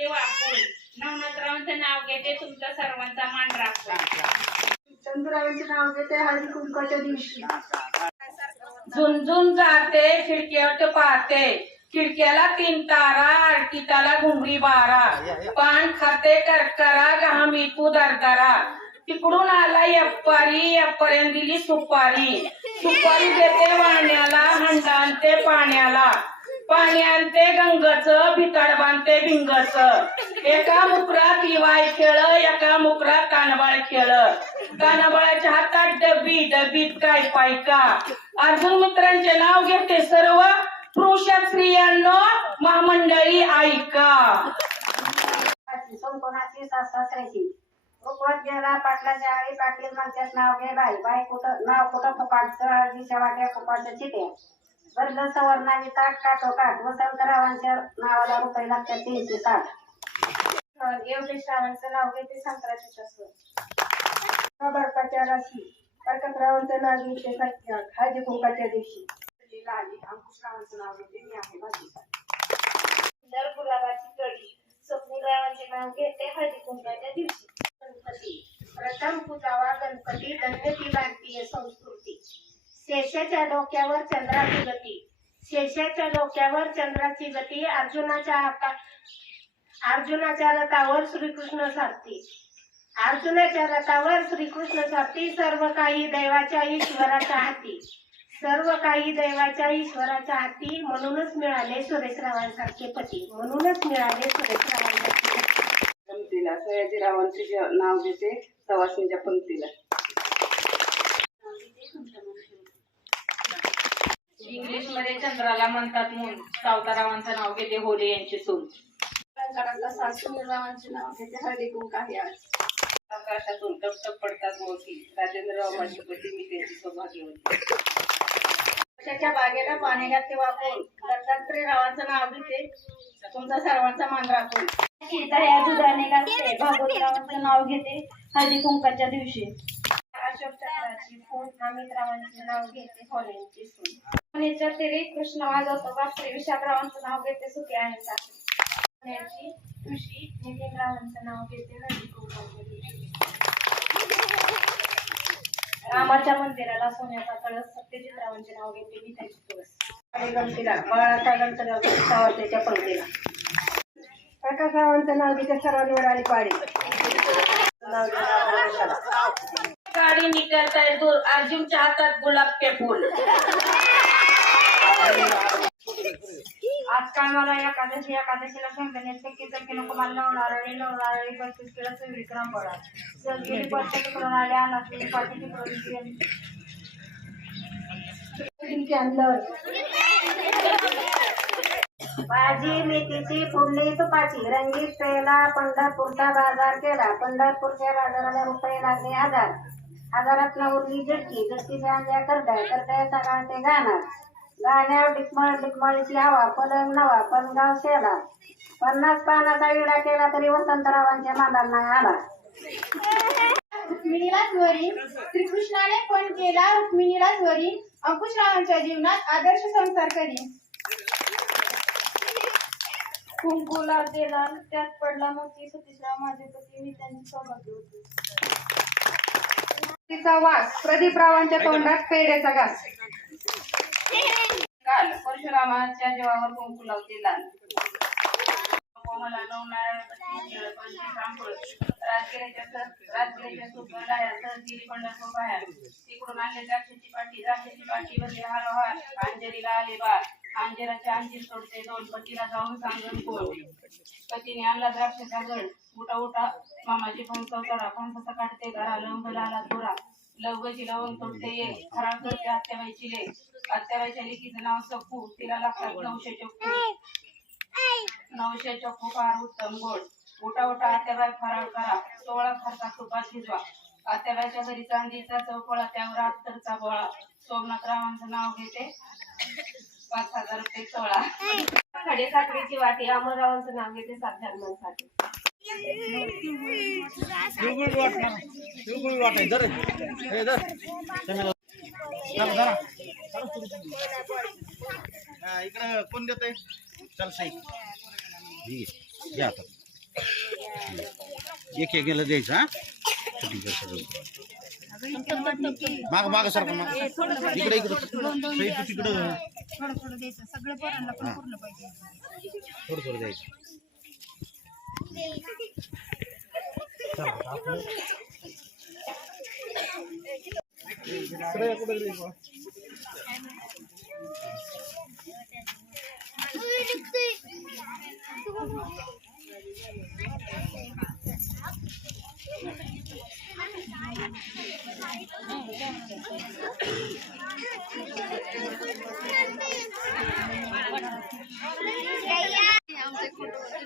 नवनाथरावांचं नाव घेते तुमचा सर्वांचा मान राखतो. चंद्रावरचे नाव घेते हळदी कुंकाच्या दिवशी. झुंझुन जाते खिडक्यावर पाहते. खिडक्याला तीन तारा अर्किताला घुंगरी बारा. पान खाते करकरा घामी तू दरदरा. तिकडून आला यप्पारी यप्पर्यंत दिली सुपारी. सुपारी देते वाण्याला हंडा आणते पाण्याला. पाणी आणते गंगच भितड बांधते भिंगच. एका मुकरात इवाय खेळ एका मुकरात कानबाळ खेळ. कानबाळाच्या हातात डबी डबीत काय पायका? अर्जुन मित्रांचे नाव घेते सर्व पुरुष स्त्रियांनो महामंडळी ऐका संपणाची सासऱ्याची. रुपवत गेला पाटलाच्या आई पाटील म्हणतात नाव घे बाई. बाई कुठं नाव कुठं फुकाटचं हळदीच्या वाट्या फुकाटच्या चिट्या बदल सवर्णाची ताट काटो काट वसंतरावांच्या नावाला रुपये लागतात तीनशे साठ. एवढे नाव घेते संक्रांतीच सण बर्फाच्या राशी. कर्कटरावांचं नाव घेते हाजी कुंकाच्या दिवशी. लाली अंकुशरावांचं नाव घेते मी आहे माझी सुंदर गुलाबाची कडी सपूरावांचे नाव घेते हळदी कुंकाच्या दिवशी. गणपती. प्रथम पूजावा गणपती धन्य भारतीय संस्कृती. शेषाच्या डोक्यावर चंद्राची गती. शेषाच्या डोक्यावर चंद्राची गती अर्जुनाच्या हातात अर्जुनाच्या रथावर श्रीकृष्ण सारथी. अर्जुनाच्या रथावर श्रीकृष्ण सारथी सर्व काही दैवाच्या ईश्वराच्या हाती. सर्व काही दैवाच्या ईश्वराच्या हाती म्हणूनच मिळाले सुरेशरावांसारखे पती. म्हणूनच मिळाले सुरेशरावांसारखे पंक्तीला सयाजीरावांचे नाव घेते सवासणीच्या पंक्तीला. इंग्लिशमध्ये चंद्राला म्हणतात मून सावतारावांचं नाव घेते होली यांची सून. अलंकारातला सासूरावांचे नाव घेते हळदी कुंका हे आज. आकाशातून टपटप पडतात मोती राजेंद्रराव माझ्यापती मी त्यांची सौभाग्यवती वर्षाच्या बागेला पाणी घातले वापरून? दत्तात्रय रावांचं नाव घेते. तुमचा सर्वांचा मान राखून. सीता या दुधाने घालते भागवतरावांचं नाव घेते. हळदी कुंकाच्या दिवशी. अशोक फूल अमित रावांचे नाव घेते फॉलेंची सून. पुण्याच्या तिरी कृष्ण वाजवतो बापरे विशाखरावांचं नाव घेते सुखी आहे रावांचं नाव घेते हळदी रामाच्या मंदिराला सोन्याचा कळस सत्यजित रावांचे नाव घेते मी त्याची तुळस गमतीला बाळाचा गणपती पंक्तीला प्रकाश रावांचं नाव घेते सर्वांवर आली पाडी. नाव घेते रामानुषाला. गाडी दूर अर्जुनच्या हातात गुलाब के फूल. आजकाल मला एकादशी एकादशीला शंकरने चक्की चक्की नको मला नऊ नारळी नऊ नारळी पंचवीस किलो विक्रम पडा चल गेली वर्ष आले अनाथी पाठी तिकडून भाजी मेथीची फोडणी तुपाची रंगीत पेला पंढरपूरचा बाजार केला. पंढरपूरच्या बाजाराला रुपये लागले हजार. हजारात उरली झटकी झटकीच्या अंड्या करड्या सगळा ते गाणं गाण्यावर डिकमळ डिकमळीची हवा पलंग नवा पलगाव शेला पन्नास पानाचा विडा केला तरी वसंतरावांच्या मांदाला नाही आला. रुक्मिणीला स्वरी श्रीकृष्णाने पण केला रुक्मिणीला स्वरी अंकुशरावांच्या जीवनात आदर्श संसार करी कुंकुला दिला त्यात पडला मोती. सतीशराव माझे पती मी त्यांची सौभाग्य होती. तिचा वास प्रदीपरावांच्या तोंडात पेड्याचा घास. काल परशुरामाच्या जेवावर कुंकू लावते लाल मला नऊ नारळ पस्तीस पंचवीस आंबळ, राजगिऱ्याच्या सर- राजगिऱ्याच्या पंढरपूर बाहेर. तिकडून आणले द्राक्षाची पाठी द्राक्षाची पाटी भरली हारोहार अंजेरीला आले बाळ अंजेराच्या अंजीर सोडते दोन पतीला जाऊन सांगण कोण पतीने आणला द्राक्षाचा गड उठा उठा मामाची फणस करा फणसाचा काढते घरा लवंग लाला थोडा लवंगाची लवंग तोडते ये खराब करते आत्याबाईची ले आत्याबाईच्या लेकीचं नाव सकू तिला लागतात नऊशे चक्कू. नऊशे चक्कू फार उत्तम गोड. उठा उठा आत्याबाई फराळ करा. सोळा खारका तुपात शिजवा आत्याबाईच्या घरी चांदीचा चौकळा त्यावर अत्तरचा बोळा. सोमनाथ रावांचं नाव घेते. पाच हजार रुपये सोळा. खडे साखरेची वाटी अमररावांचं नाव घेते सात जन्मांसाठी. इकडं कोण आहे चल एक एक गेलं द्यायचं माग माग सारखं इकडे इकडे तिकडं थोडं थोडं द्यायचं. सगळं पोरांना पण पूर्ण पाहिजे. थोडं थोडं द्यायचं. Saya Terima kasih.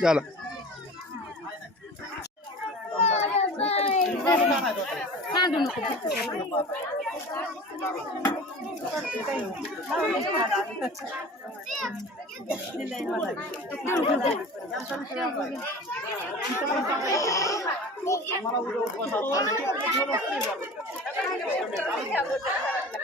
يلا. ما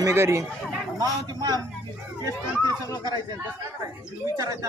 मम्मी घरी. विचारायचं